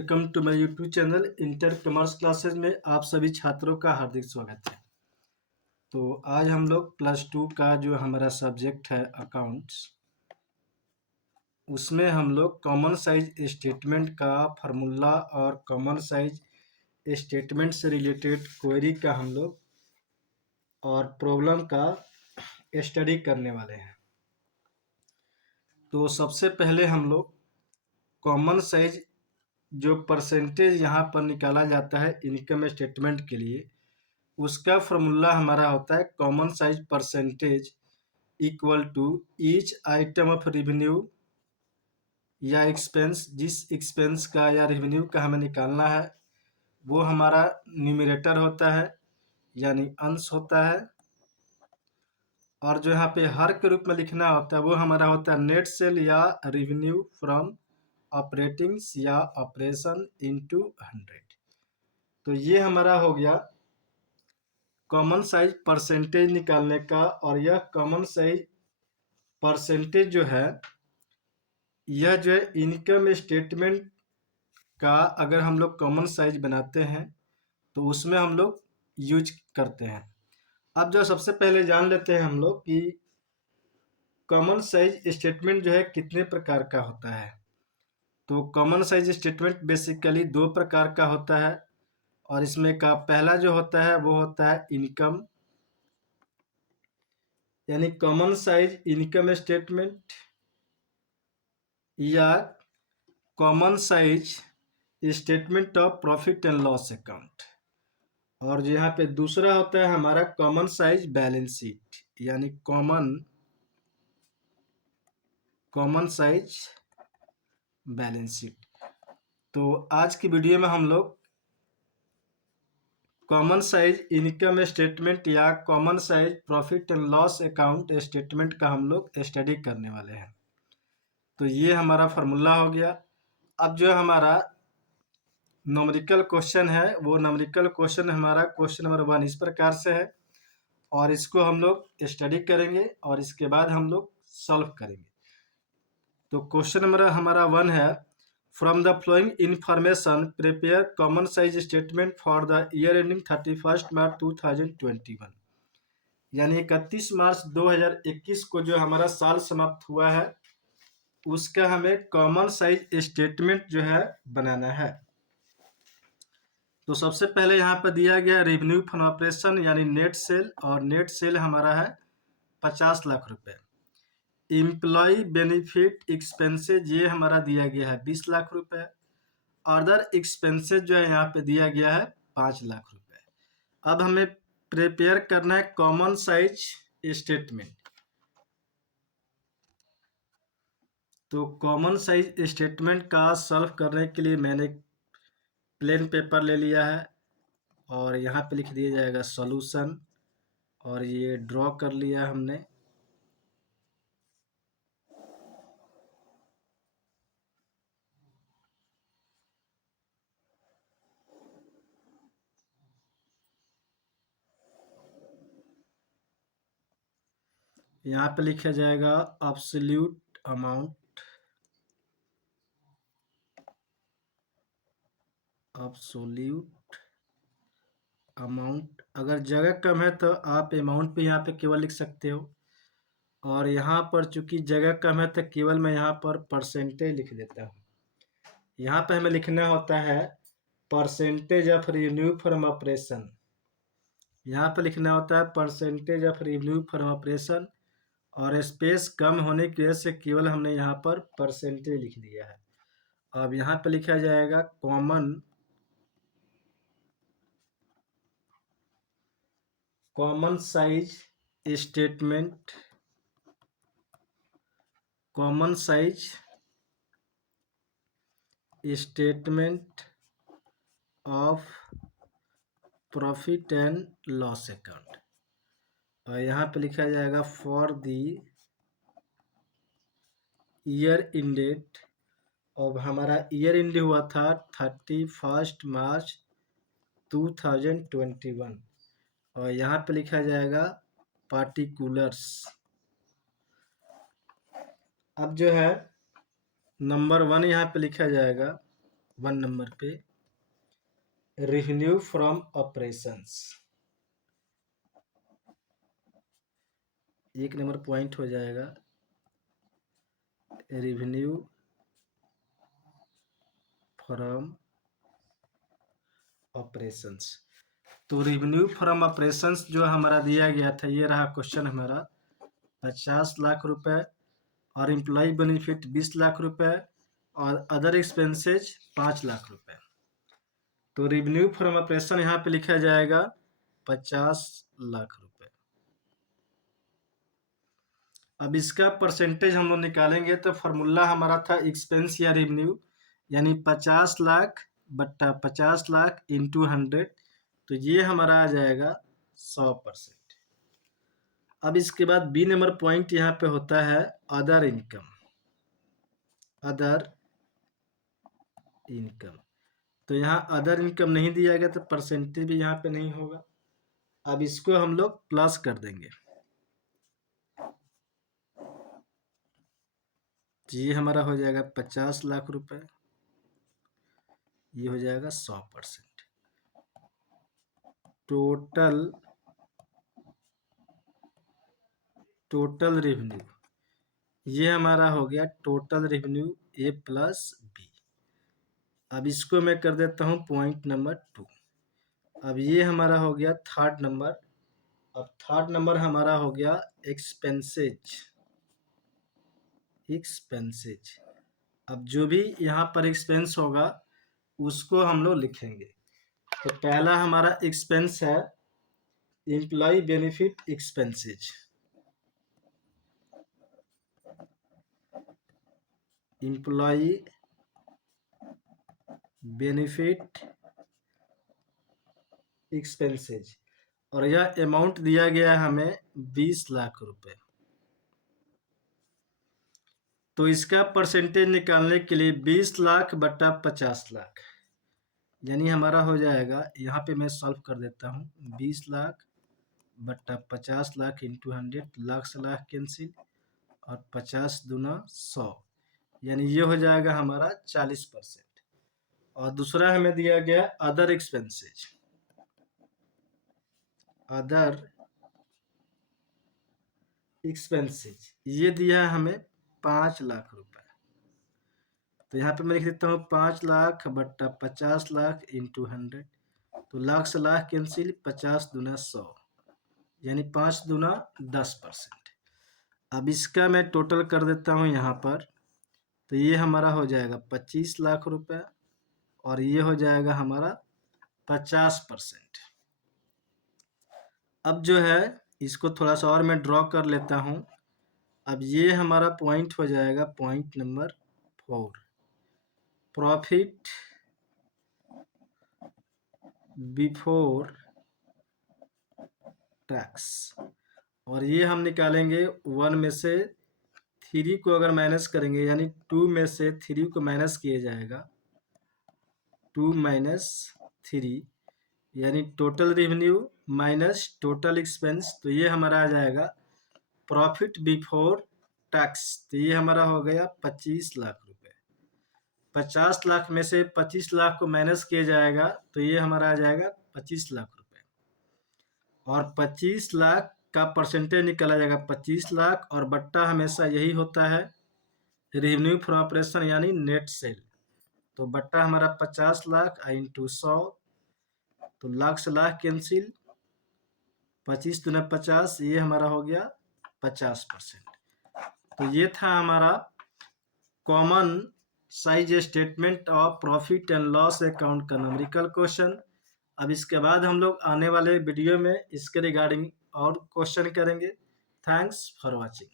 Welcome to my YouTube channel inter commerce classes में आप सभी छात्रों का हार्दिक स्वागत है। तो आज हम लोग प्लस टू का जो हमारा सब्जेक्ट है अकाउंट्स, उसमें हम लोग कॉमन साइज स्टेटमेंट का फार्मूला और कॉमन साइज स्टेटमेंट से रिलेटेड क्वेरी का हम लोग और प्रॉब्लम का स्टडी करने वाले हैं। तो सबसे पहले हम लोग कॉमन साइज जो परसेंटेज यहाँ पर निकाला जाता है इनकम स्टेटमेंट के लिए, उसका फॉर्मूला हमारा होता है common size percentage equal to each item of revenue या एक्सपेंस। जिस एक्सपेंस का या रेवेन्यू का हमें निकालना है वो हमारा न्यूमरेटर होता है यानी अंश होता है, और जो यहाँ पे हर के रूप में लिखना होता है वो हमारा होता है नेट सेल या रेवेन्यू फ्रॉम ऑपरेटिंग्स या ऑपरेशन इनटू 100। तो ये हमारा हो गया कॉमन साइज परसेंटेज निकालने का। और यह कॉमन साइज परसेंटेज जो है यह जो है इनकम स्टेटमेंट का अगर हम लोग कॉमन साइज बनाते हैं तो उसमें हम लोग यूज करते हैं। अब जो सबसे पहले जान लेते हैं हम लोग कि कॉमन साइज स्टेटमेंट जो है कितने प्रकार का होता है। तो कॉमन साइज स्टेटमेंट बेसिकली दो प्रकार का होता है, और इसमें का पहला जो होता है वो होता है इनकम, यानी कॉमन साइज इनकम स्टेटमेंट या common size statement of profit and loss account. और जो यहाँ पे दूसरा होता है हमारा कॉमन साइज बैलेंस शीट, यानी कॉमन साइज बैलेंस शीट। तो आज की वीडियो में हम लोग कॉमन साइज इनकम स्टेटमेंट या common size profit and loss account statement का हम लोग स्टडी करने वाले हैं। तो ये हमारा फार्मूला हो गया। अब जो हमारा न्यूमेरिकल क्वेश्चन है वो न्यूमेरिकल क्वेश्चन हमारा क्वेश्चन नंबर 1 इस प्रकार से है, और इसको हम लोग स्टडी करेंगे और इसके बाद हम लोग सॉल्व करेंगे। तो क्वेश्चन नंबर हमारा 1 है, from the flowing information prepare common size statement for the year ending 31 मार्च 2021। यानी 31 मार्च 2021 को जो हमारा साल समाप्त हुआ है उसका हमें कॉमन साइज स्टेटमेंट जो है बनाना है। तो सबसे पहले यहाँ पर दिया गया रेवेन्यू फ्रॉम ऑपरेशन यानी नेट सेल, और नेट सेल हमारा है 50 लाख रुपए। एम्प्लॉय बेनिफिट एक्सपेंसेज ये हमारा दिया गया है 20 लाख रुपए। अदर एक्सपेंसेज जो है यहाँ पे दिया गया है 5 लाख रुपए। अब हमें प्रिपेयर करना है कॉमन साइज स्टेटमेंट। तो कॉमन साइज स्टेटमेंट का सॉल्व करने के लिए मैंने प्लेन पेपर ले लिया है, और यहाँ पे लिख दिया जाएगा सॉल्यूशन, और ये ड्रॉ कर लिया हमने। यहाँ पे लिखा जाएगा एब्सोल्यूट अमाउंट, एब्सोल्यूट अमाउंट। अगर जगह कम है तो आप अमाउंट पे यहाँ पे केवल लिख सकते हो, और यहाँ पर चूंकि जगह कम है तो केवल मैं यहाँ पर परसेंटेज लिख देता हूँ। यहाँ पे हमें लिखना होता है percentage of revenue from operation. यहाँ पे लिखना होता है percentage of revenue from operation, और स्पेस कम होने की वजह से केवल हमने यहाँ पर परसेंटेज लिख दिया है। अब यहाँ पे लिखा जाएगा common size statement, common size statement of profit and loss account. और यहाँ पे लिखा जाएगा फॉर द ईयर इंडेड। अब हमारा ईयर इंड हुआ था 31 मार्च 2021, और यहाँ पे लिखा जाएगा पार्टिकुलर्स। अब जो है नंबर 1 यहाँ पे लिखा जाएगा 1 नंबर पे revenue from operations, 1 number point हो जाएगा रेवेन्यू फ्रॉम ऑपरेशंस। तो रेवेन्यू फ्रॉम ऑपरेशंस जो हमारा दिया गया था, ये रहा क्वेश्चन हमारा, 50 लाख रुपए, और एम्प्लॉय बेनिफिट 20 लाख रुपए, और अदर एक्सपेंसेज 5 लाख रुपए। तो रेवेन्यू फ्रॉम ऑपरेशन यहाँ पे लिखा जाएगा 50 लाख रुपए। अब इसका परसेंटेज हम लोग निकालेंगे तो फॉर्मूला हमारा था एक्सपेंस या रेवेन्यू, यानी 50 लाख बट्टा 50 लाख इंटू 100, तो ये हमारा आ जाएगा 100%। अब इसके बाद बी नंबर पॉइंट यहाँ पे होता है अदर इनकम, अदर इनकम। तो यहाँ अदर इनकम नहीं दिया गया तो परसेंटेज भी यहाँ पे नहीं होगा। अब इसको हम लोग प्लस कर देंगे, ये हमारा हो जाएगा 50 लाख रुपए, ये हो जाएगा 100%। टोटल रेवेन्यू, ये हमारा हो गया टोटल रेवेन्यू ए प्लस बी। अब इसको मैं कर देता हूँ पॉइंट नंबर 2। अब ये हमारा हो गया थर्ड नंबर। अब थर्ड नंबर हमारा हो गया एक्सपेंसेज, एक्सपेंसेज। अब जो भी यहाँ पर एक्सपेंस होगा उसको हम लोग लिखेंगे। तो पहला हमारा एक्सपेंस है employee benefit expenses, employee benefit expenses, और यह अमाउंट दिया गया है हमें 20 लाख रुपए। तो इसका परसेंटेज निकालने के लिए 20 लाख बटा 50 लाख, यानी हमारा हो जाएगा, यहाँ पे मैं सॉल्व कर देता हूँ, 20 लाख बट्टा 50 लाख इंटू 100, लाख से लाख कैंसिल, और 50 दूना 100, यानी ये हो जाएगा हमारा 40%। और दूसरा हमें दिया गया अदर एक्सपेंसेज, अदर एक्सपेंसेज, ये दिया है हमें 5 लाख रुपए। तो यहाँ पे मैं लिख देता हूँ 5 लाख बट्टा 50 लाख इंटू 100, तो लाख से लाख कैंसिल, 50 दूना 100, यानी 5 दूना 10%। अब इसका मैं टोटल कर देता हूँ यहाँ पर, तो ये हमारा हो जाएगा 25 लाख रुपए, और ये हो जाएगा हमारा 50%। अब जो है इसको थोड़ा सा और मैं ड्रॉ कर लेता हूँ। अब ये हमारा पॉइंट हो जाएगा point number 4, profit before tax. और ये हम निकालेंगे 1 में से 3 को अगर माइनस करेंगे, यानी 2 में से 3 को माइनस किया जाएगा, 2 माइनस 3, यानी total revenue minus total expense, तो ये हमारा आ जाएगा प्रॉफिट बिफोर टैक्स। तो ये हमारा हो गया 25 लाख रुपए। 50 लाख में से 25 लाख को माइनस किया जाएगा, तो ये हमारा आ जाएगा 25 लाख रुपए, और 25 लाख का परसेंटेज निकाला जाएगा 25 लाख, और बट्टा हमेशा यही होता है रेवेन्यू फ्रॉम ऑपरेशन यानी नेट सेल। तो बट्टा हमारा 50 लाख इंटू 100, तो लाख से लाख कैंसिल, 25 दूना 50, ये हमारा हो गया 50%। तो ये था हमारा common size statement of profit and loss account का न्यूमेरिकल क्वेश्चन। अब इसके बाद हम लोग आने वाले वीडियो में इसके रिगार्डिंग और क्वेश्चन करेंगे। Thanks for watching.